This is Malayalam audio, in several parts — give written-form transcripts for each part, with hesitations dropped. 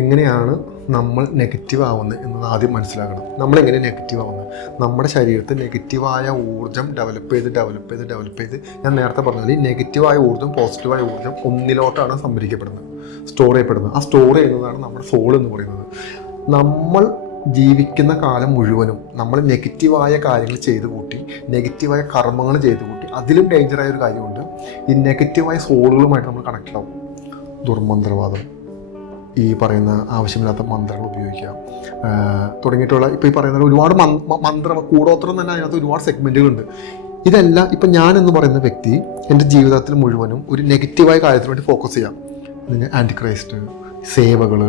എങ്ങനെയാണ് നമ്മൾ നെഗറ്റീവ് ആവുന്നത് എന്നത് ആദ്യം മനസ്സിലാക്കണം. നമ്മളെങ്ങനെ നെഗറ്റീവ് ആവുന്നത്? നമ്മുടെ ശരീരത്തിൽ നെഗറ്റീവായ ഊർജ്ജം ഡെവലപ്പ് ചെയ്ത് ഞാൻ നേരത്തെ പറഞ്ഞാൽ ഈ നെഗറ്റീവായ ഊർജ്ജം പോസിറ്റീവായ ഊർജ്ജം ഒന്നിലോട്ടാണ് സംഭരിക്കപ്പെടുന്നത്, സ്റ്റോർ ചെയ്യപ്പെടുന്നത്. ആ സ്റ്റോർ ചെയ്യുന്നതാണ് നമ്മുടെ സോൾ എന്ന് പറയുന്നത്. നമ്മൾ ജീവിക്കുന്ന കാലം മുഴുവനും നമ്മൾ നെഗറ്റീവായ കാര്യങ്ങൾ ചെയ്തു കൂട്ടി, നെഗറ്റീവായ കർമ്മങ്ങൾ ചെയ്തു കൂട്ടി. അതിലും ഡേഞ്ചറായ ഒരു കാര്യമുണ്ട്, ഈ നെഗറ്റീവായ സോളുകളുമായിട്ട് നമ്മൾ കണക്റ്റഡ് ആവും. ദുർമന്ത്രവാദം, ഈ പറയുന്ന ആവശ്യമില്ലാത്ത മന്ത്രങ്ങൾ ഉപയോഗിക്കുക തുടങ്ങിയിട്ടുള്ള ഇപ്പോൾ ഈ പറയുന്ന ഒരുപാട് കൂടോത്രം തന്നെ അതിനകത്ത് ഒരുപാട് സെഗ്മെൻറ്റുകളുണ്ട്. ഇതെല്ലാം ഇപ്പം ഞാനെന്ന് പറയുന്ന വ്യക്തി എൻ്റെ ജീവിതത്തിൽ മുഴുവനും ഒരു നെഗറ്റീവായ കാര്യത്തിന് വേണ്ടി ഫോക്കസ് ചെയ്യാം. ആൻറ്റി ക്രൈസ്റ്റ്, സേവകൾ,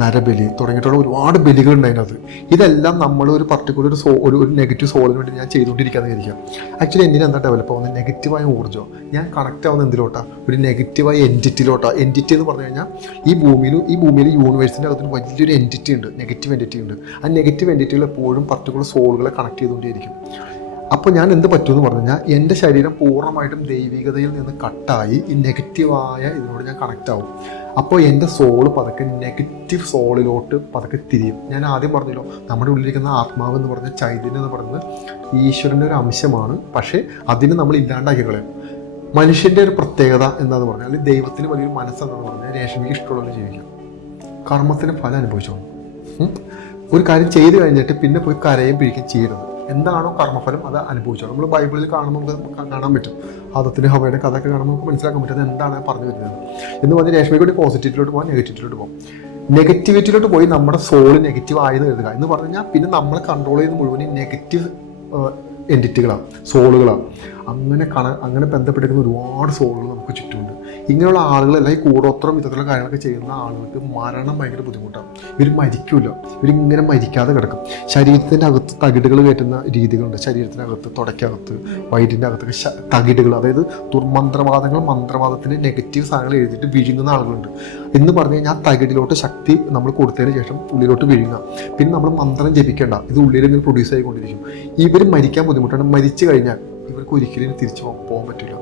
നരബലി തുടങ്ങിയിട്ടുള്ള ഒരുപാട് ബലികളുണ്ട് അതിനകത്ത്. ഇതെല്ലാം നമ്മൾ ഒരു പർട്ടിക്കുലർ ഒരു നെഗറ്റീവ് സോളിന് വേണ്ടി ഞാൻ ചെയ്തുകൊണ്ടിരിക്കുകയെന്ന് വിചാരിക്കാം. ആക്ച്വലി എന്നിന് എന്താ ഡെവലപ്പ് ആവുന്നത്? നെഗറ്റീവായ ഊർജ്ജം. ഞാൻ കണക്റ്റ് ആവുന്ന എന്തിലോട്ടാണ്? ഒരു നെഗറ്റീവായ എൻറ്റിറ്റിയിലോട്ടാണ്. എൻറ്റിറ്റി എന്ന് പറഞ്ഞു കഴിഞ്ഞാൽ ഈ ഭൂമിയിൽ യൂണിവേഴ്സിൻ്റെ അകത്തിന് വലിയൊരു എൻറ്റിറ്റി ഉണ്ട്, നെഗറ്റീവ് എൻറ്റിറ്റി ഉണ്ട്. ആ നെഗറ്റീവ് എൻറ്റിറ്റികൾ എപ്പോഴും പർട്ടിക്കുലർ സോളുകളെ കണക്ട് ചെയ്തുകൊണ്ടേയിരിക്കും. അപ്പോൾ ഞാൻ എന്ത് പറ്റുമെന്ന് പറഞ്ഞു കഴിഞ്ഞാൽ എൻ്റെ ശരീരം പൂർണ്ണമായിട്ടും ദൈവികതയിൽ നിന്ന് കട്ടായി ഈ നെഗറ്റീവായ ഇതിനോട് ഞാൻ കണക്റ്റ് ആവും. അപ്പോൾ എൻ്റെ സോള് പതുക്കെ നെഗറ്റീവ് സോളിലോട്ട് പതുക്കെ തിരിയും. ഞാൻ ആദ്യം പറഞ്ഞല്ലോ, നമ്മുടെ ഉള്ളിലിരിക്കുന്ന ആത്മാവ് എന്ന് പറഞ്ഞ ചൈതന്യം എന്ന് പറയുന്നത് ഈശ്വരൻ്റെ ഒരു അംശമാണ്. പക്ഷേ അതിന് നമ്മൾ ഇല്ലാണ്ടാക്കി കളയും. മനുഷ്യൻ്റെ ഒരു പ്രത്യേകത എന്താണെന്ന് പറഞ്ഞാൽ, അല്ലെങ്കിൽ ദൈവത്തിന് വലിയൊരു മനസ്സെന്നാന്ന് പറഞ്ഞാൽ രേഷ്മയ്ക്ക് ഇഷ്ടമുള്ളത് ജീവിക്കാം, കർമ്മത്തിന് ഫലം അനുഭവിച്ചോളൂ. ഒരു കാര്യം ചെയ്തു കഴിഞ്ഞിട്ട് പിന്നെ പോയി കരയും പിഴിക്കുകയും ചെയ്യരുത്. എന്താണോ കർമ്മഫലം അത് അനുഭവിച്ചോളൂ. നമ്മൾ ബൈബിളിൽ കാണുമ്പോൾ നമുക്ക് കാണാൻ പറ്റും, ആദത്തിന് ഹവയുടെ കഥയൊക്കെ കാണുമ്പോൾ നമുക്ക് മനസ്സിലാക്കാൻ പറ്റും അത് എന്താണ് പറഞ്ഞു വരുന്നത് എന്ന് പറഞ്ഞ് രേഷ്മയ്ക്ക് പോസിറ്റിവിറ്റിലോട്ട് പോകാം, നെഗറ്റിവിറ്റിലോട്ട് പോകാം. നെഗറ്റിവിറ്റിയിലോട്ട് പോയി നമ്മുടെ സോള് നെഗറ്റീവ് ആയെന്ന് കരുതുക എന്ന് പറഞ്ഞു കഴിഞ്ഞാൽ പിന്നെ നമ്മളെ കൺട്രോൾ ചെയ്യുന്ന മുഴുവൻ നെഗറ്റീവ് എൻറ്റിറ്റികളാണ്, സോളുകളാണ്. അങ്ങനെ ബന്ധപ്പെട്ടിരിക്കുന്ന ഒരുപാട് സോളുകൾ നമുക്ക് ചുറ്റുമുണ്ട്. ഇങ്ങനെയുള്ള ആളുകളെല്ലാം ഈ കൂടോത്രം ഇത്തരത്തിലുള്ള കാര്യങ്ങളൊക്കെ ചെയ്യുന്ന ആളുകൾക്ക് മരണം ഭയങ്കര ബുദ്ധിമുട്ടാണ്. ഇവർ മരിക്കില്ല, ഇവരിങ്ങനെ മരിക്കാതെ കിടക്കും. ശരീരത്തിൻ്റെ അകത്ത് തകിടുകൾ കയറ്റുന്ന രീതികളുണ്ട്. ശരീരത്തിനകത്ത്, തുടയ്ക്കകത്ത്, വയറ്റിൻ്റെ അകത്തൊക്കെ തകിടുകൾ, അതായത് ദുർമന്ത്രവാദങ്ങൾ, മന്ത്രവാദത്തിൻ്റെ നെഗറ്റീവ് സാധനങ്ങൾ എഴുതിയിട്ട് വിഴുങ്ങുന്ന ആളുകളുണ്ട്. എന്ന് പറഞ്ഞു കഴിഞ്ഞാൽ ആ തകിടിലോട്ട് ശക്തി നമ്മൾ കൊടുത്തതിന് ശേഷം ഉള്ളിലോട്ട് വിഴുങ്ങുക. പിന്നെ നമ്മൾ മന്ത്രം ജപിക്കേണ്ട, ഇത് ഉള്ളിൽ ഇങ്ങനെ പ്രൊഡ്യൂസ് ആയിക്കൊണ്ടിരിക്കും. ഇവർ മരിക്കാൻ ബുദ്ധിമുട്ടാണ്. മരിച്ചു കഴിഞ്ഞാൽ ഇവർക്ക് ഒരിക്കലും തിരിച്ചു പോകാൻ പറ്റില്ല.